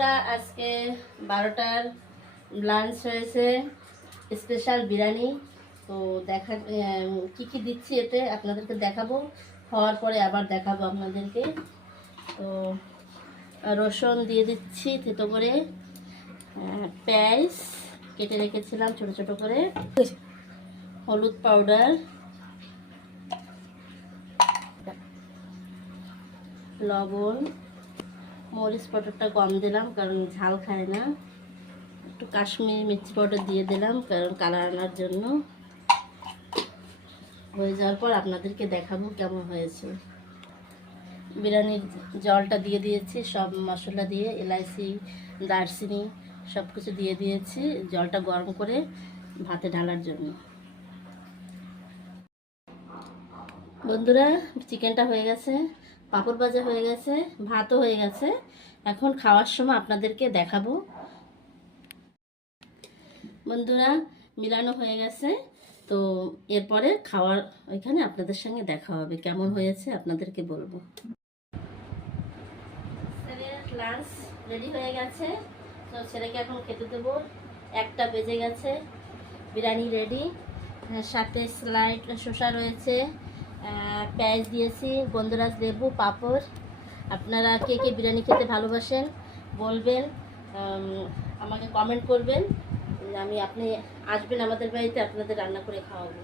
বন্ধুরা আজকে 12টার লাঞ্চ হয়েছে, স্পেশাল বিরিয়ানি। তো দেখা কি কি দিচ্ছি এতে আপনাদেরকে দেখাবো, খাওয়ার পরে আবার দেখাবো আপনাদেরকে। তো রসুন দিয়ে দিচ্ছি থেতো করে, পেঁয়াজ কেটে রেখেছিলাম ছোট ছোট করে, হলুদ পাউডার, লবণ, মরিচ পাউডারটা কম দিলাম কারণ ঝাল খায় না, একটু কাশ্মীরি মির্চি পাউডার দিয়ে দিলাম কারণ কালার আনার জন্য। হয়ে যাওয়ার পর আপনাদেরকে দেখাবো কেমন হয়েছে। বিরিয়ানির জলটা দিয়ে দিয়েছি, সব মশলা দিয়ে, এলাইচি, দারচিনি সব কিছু দিয়ে দিয়েছি জলটা গরম করে ভাতে ঢালার জন্য। বন্ধুরা চিকেনটা হয়ে গেছে, পাঁপড় ভাজা হয়ে গেছে, ভাতও হয়ে গেছে। এখন খাওয়ার সময় আপনাদেরকে দেখাবো। বন্ধুরা মিলানো হয়ে গেছে, তো এরপরে খাওয়ার ওইখানে আপনাদের সঙ্গে দেখা হবে, কেমন হয়েছে আপনাদেরকে বলবো। লাঞ্চ রেডি হয়ে গেছে, তো ছেলেকে এখন খেতে দেবো। 1টা বেজে গেছে, বিরিয়ানি রেডি, সাথে স্লাইড শসা রয়েছে, পেঁয়াজ দিয়েছি, গন্ধরাজ লেবু, পাঁপড়। আপনারা কে কে বিরিয়ানি খেতে ভালোবাসেন বলবেন, আমাকে কমেন্ট করবেন। আপনি আসবেন আমাদের বাড়িতে, আপনাদের রান্না করে খাওয়াবো।